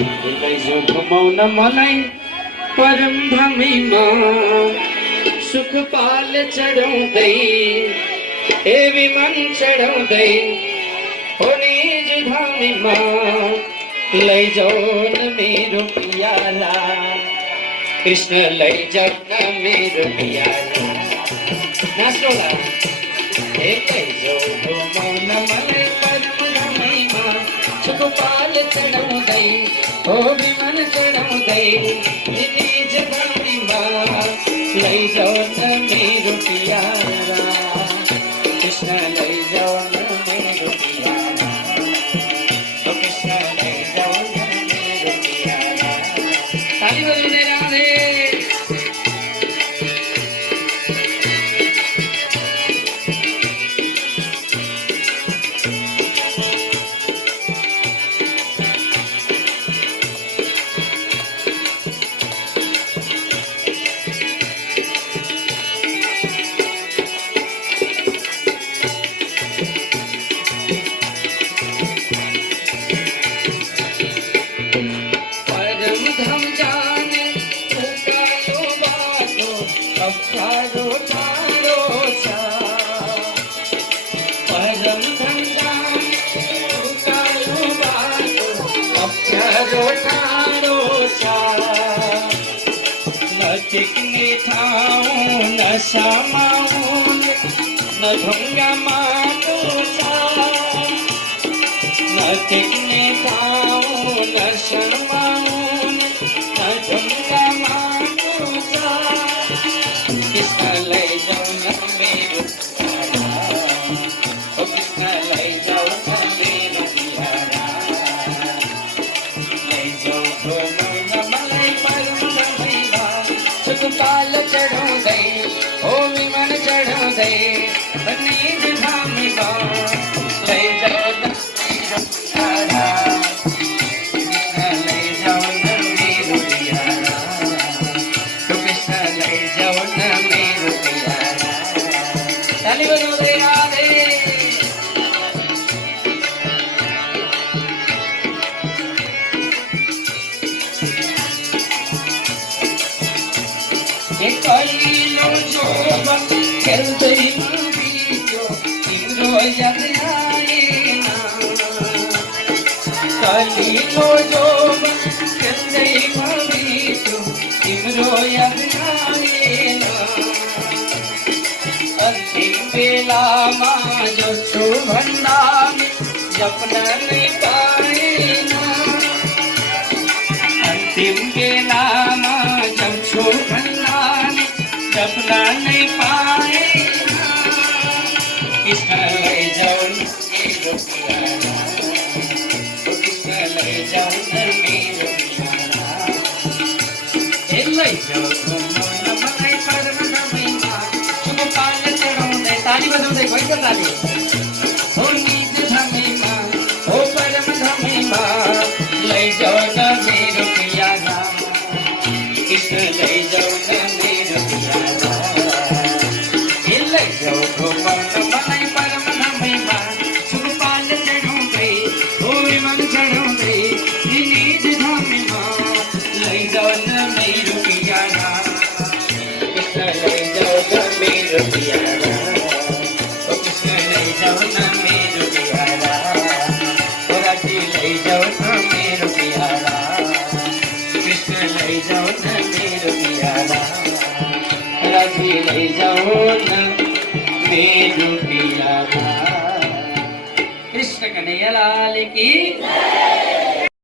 મૌન મનાઈ પરમ ધામીમાં સુખ પાલ ચડો દઈ એવી મન ચડો દઈ હોની જ ધામીમાં લઈ જાઓ ને મેરો પિયાલા કૃષ્ણ લઈ જાઓ ને મેરો પિયાલા નાસ્તોલા એ લઈ જાઓ મૌન મનાઈ પરમ ધામીમાં સુખ પાલ ચડો દઈ ઓ વિમન ચડો દઈ નિજ ધામીમાં લઈ જાઓ ને મેરો પિયાલા કૃષ્ણ લઈ જાઓ ને મેરો પિયાલા ઓ કૃષ્ણ લઈ જાઓ ને મેરો પિયાલા તાલી બજાવીને Radhe Samaun na dhunga matusa na tikne tau na samaun na dhunga matusa Krishna lai jao na mero piara o Krishna lai jao na mero piara lai jao to na malai param daiva chukpal chado dai ओ विमन चढ़ो दे निज धामीમાં લઈ જાઓ ને મેરો પિયાલા કૃષ્ણ લઈ જાઓ ને મેરો પિયાલા તો કૃષ્ણ લઈ જાઓ ને મેરો પિયાલા તાલી બજાવો રે રાધે એ કલીનો જોબન ખેલતઈ બીજો ઈરો યાદ આયેના કલીનો જોબન ખેલતઈ બીજો ઈરો યાદ આયેના અંતિમ વેલામાં જો છો ભંડામી જપના નહીં પાયેના અંતિમ વેલામાં જપ છો सपना नहीं पाए कृष्ण ले जाओ मेरो पियाला कृष्ण ले जाओ मेरो पियाला ले जाओ मौन मनाई परम धामीમાં શુભ પાલ ચડો દે તાલી બજાવો દે કોઈ કર તાલી ઓ નિજ ધામીમાં ઓ પરમ ધામીમાં લઈ જાઓ ને મેરો પિયાલા કૃષ્ણ લઈ જાઓ ને મેરો પિયાલા લઈ જાઓ ને મેરો પિયાલા કૃષ્ણ કનૈયા લાલ કી